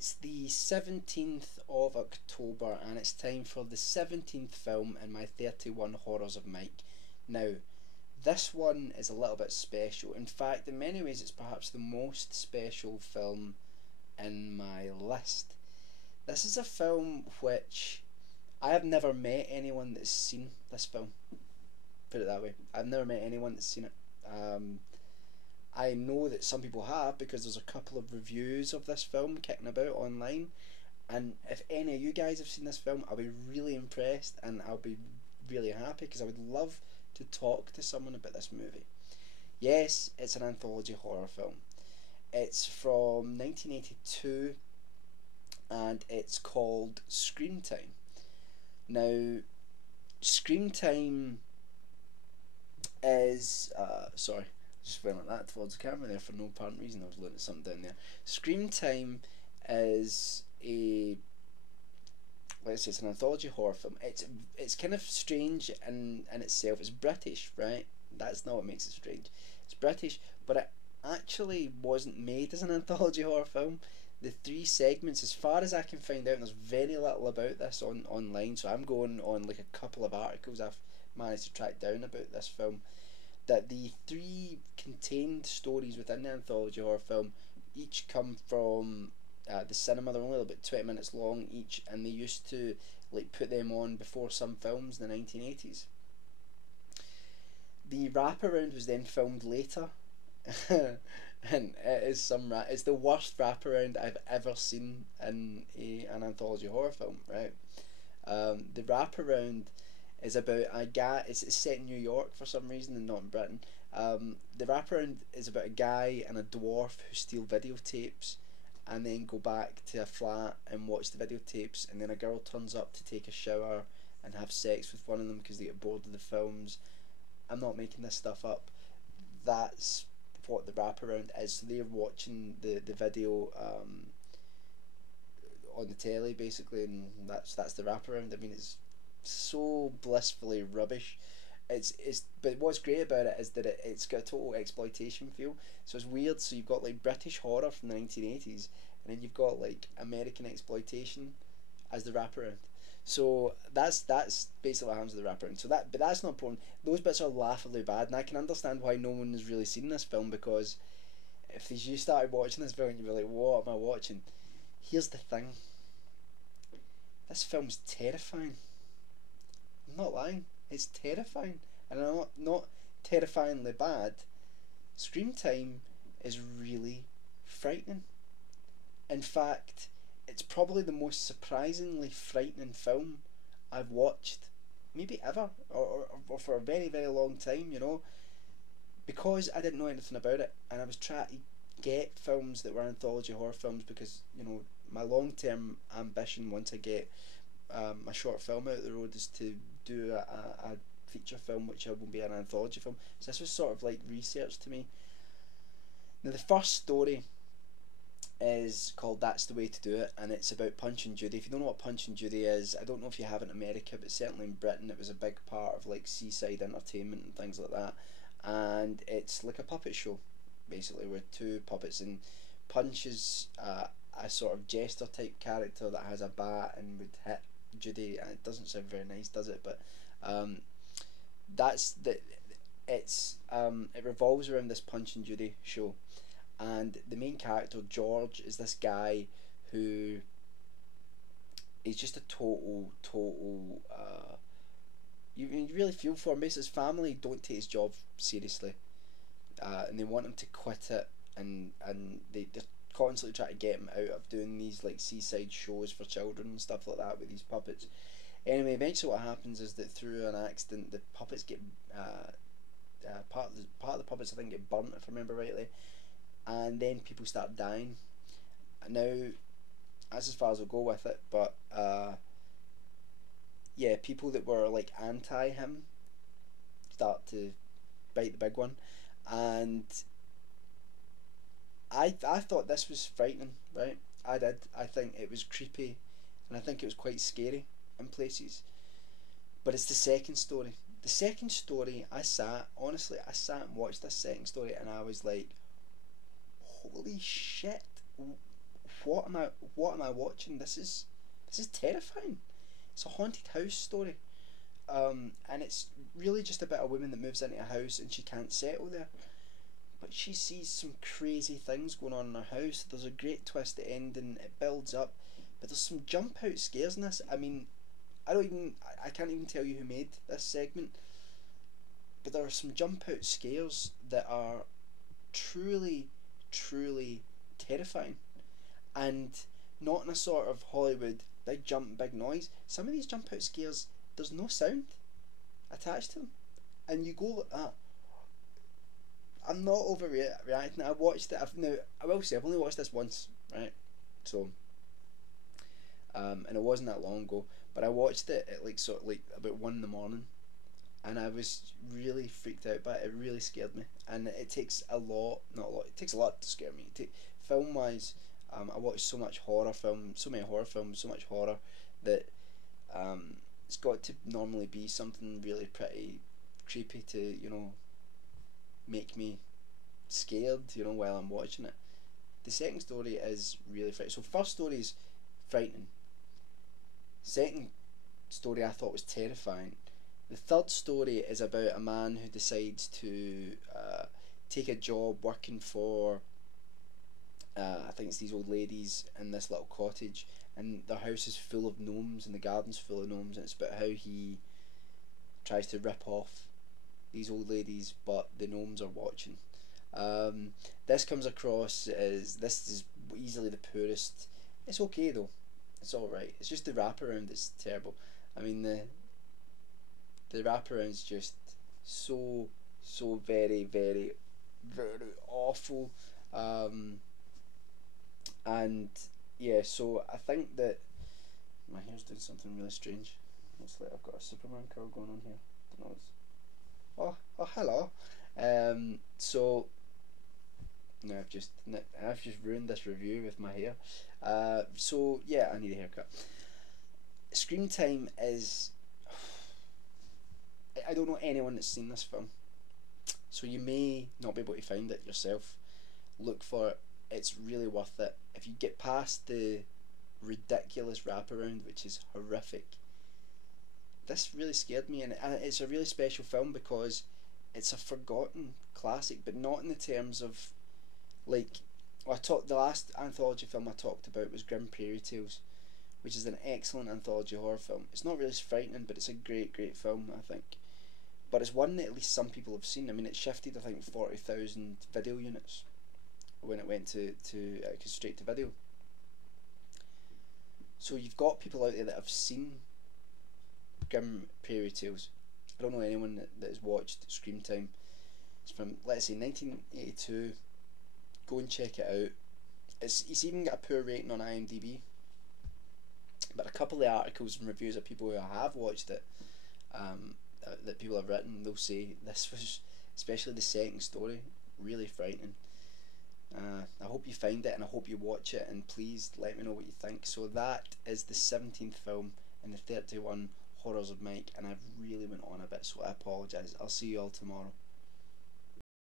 It's the 17th of October and it's time for the 17th film in my 31 Horrors of Mike. Now, this one is a little bit special. In fact, in many ways, it's perhaps the most special film in my list. This is a film which I have never met anyone that's seen this film. Put it that way. I've never met anyone that's seen it. I know that some people have because there's a couple of reviews of this film kicking about online, and if any of you guys have seen this film, I'll be really impressed and I'll be really happy because I would love to talk to someone about this movie. Yes, it's an anthology horror film. It's from 1982 and it's called Screamtime. Now, Screamtime is sorry, just went like that towards the camera there for no apparent reason. I was looking at something down there. Screamtime is a, let's say, it's an anthology horror film. It's kind of strange in itself. It's British, right? That's not what makes it strange. It's British, but it actually wasn't made as an anthology horror film. The three segments, as far as I can find out, and there's very little about this online, so I'm going on like a couple of articles I've managed to track down about this film, that the three contained stories within the anthology horror film each come from the cinema. They're only about 20 minutes long each, and they used to like put them on before some films in the 1980s. The wraparound was then filmed later. And it is it's the worst wraparound I've ever seen in an anthology horror film, right? The wraparound is about a guy. It's set in New York for some reason and not in Britain. The wraparound is about a guy and a dwarf who steal videotapes and then go back to a flat and watch the videotapes, and then a girl turns up to take a shower and have sex with one of them because they get bored of the films. I'm not making this stuff up. That's what the wraparound is. So they're watching the video on the telly basically, and that's the wraparound. I mean, it's so blissfully rubbish. But what's great about it is that it's got a total exploitation feel. So it's weird. So you've got like British horror from the 1980s, and then you've got like American exploitation as the wraparound. So that's basically what happens with the wraparound. But that's not important. Those bits are laughably bad, and I can understand why no one has really seen this film, because if you started watching this film, you'd be like, "What am I watching?" Here's the thing. This film's terrifying. I'm not lying. It's terrifying, and I'm not terrifyingly bad. Screamtime is really frightening. In fact, it's probably the most surprisingly frightening film I've watched, maybe ever, or for a very, very long time, because I didn't know anything about it, and I was trying to get films that were anthology horror films, because, my long-term ambition once I get my short film out the road is to do a feature film which will be an anthology film. So this was sort of like research to me. Now, the first story is called That's the Way to Do It, and it's about Punch and Judy. If you don't know what Punch and Judy is, I don't know if you have it in America, but certainly in Britain it was a big part of like seaside entertainment and things like that. And it's like a puppet show, basically, with two puppets, and Punch is a sort of jester type character that has a bat and would hit Judy, and it doesn't sound very nice, does it? But it revolves around this Punch and Judy show. And the main character, George, is this guy who is just a total you really feel for him. Basically, his family don't take his job seriously, and they want him to quit it, and they're constantly trying to get him out of doing these like seaside shows for children and stuff like that with these puppets. Anyway, eventually what happens is that through an accident, the puppets get part of the puppets, I think, get burnt, if I remember rightly, and then people start dying. Now, that's as far as I'll go with it, but yeah, people that were like anti him start to bite the big one, and I thought this was frightening, right? I did. I think it was creepy, and I think it was quite scary in places. But it's the second story. The second story, I sat and watched this second story, and I was like, holy shit, what am I watching? This is terrifying. It's a haunted house story. And it's really just about a woman that moves into a house and she can't settle there. But she sees some crazy things going on in her house. There's a great twist at the end and it builds up. But there's some jump out scares in this. I mean, I can't even tell you who made this segment. But there are some jump out scares that are truly, truly terrifying. And not in a sort of Hollywood big jump, big noise. Some of these jump out scares, there's no sound attached to them. And you go, I'm not overreacting. I watched it. I will say I've only watched this once, right? So, and it wasn't that long ago. But I watched it at like about 1 in the morning, and I was really freaked out by it. It really scared me, and it takes a lot, not a lot. It takes a lot to scare me. Film wise, I watch so many horror films, so much horror that it's got to normally be something really pretty creepy to make me scared while I'm watching it. The second story is really frightening. So first story is frightening. Second story I thought was terrifying. The third story is about a man who decides to take a job working for I think it's these old ladies in this little cottage, and their house is full of gnomes and the garden's full of gnomes, and it's about how he tries to rip off these old ladies, but the gnomes are watching. This comes across as, this is easily the poorest. It's okay though. It's alright. It's just the wraparound that's terrible. I mean, the wraparound's just so very, very, very awful. And yeah, so I think that my hair's doing something really strange. Looks like I've got a Superman curl going on here. Don't know what's... Oh, hello. So no, I've just ruined this review with my hair. So yeah, I need a haircut. Screamtime is... I don't know anyone that's seen this film, so you may not be able to find it yourself. Look for it. It's really worth it. If you get past the ridiculous wraparound, which is horrific, this really scared me, and it's a really special film because it's a forgotten classic, but not in the terms of like... the last anthology film I talked about was Grim Prairie Tales, which is an excellent anthology horror film. It's not really frightening, but it's a great film, I think. But it's one that at least some people have seen. I mean, it shifted, I think, 40,000 video units when it went to straight to video. So you've got people out there that have seen Grim Prairie Tales. I don't know anyone that has watched Screamtime. It's from, let's say, 1982. Go and check it out. It's even got a poor rating on IMDb, but a couple of articles and reviews of people who have watched it, that people have written, they'll say this was, especially the second story, really frightening. I hope you find it and I hope you watch it, and please let me know what you think. So that is the 17th film in the 31 Horrors of Mike, and I've really went on a bit, so I apologise. I'll see you all tomorrow.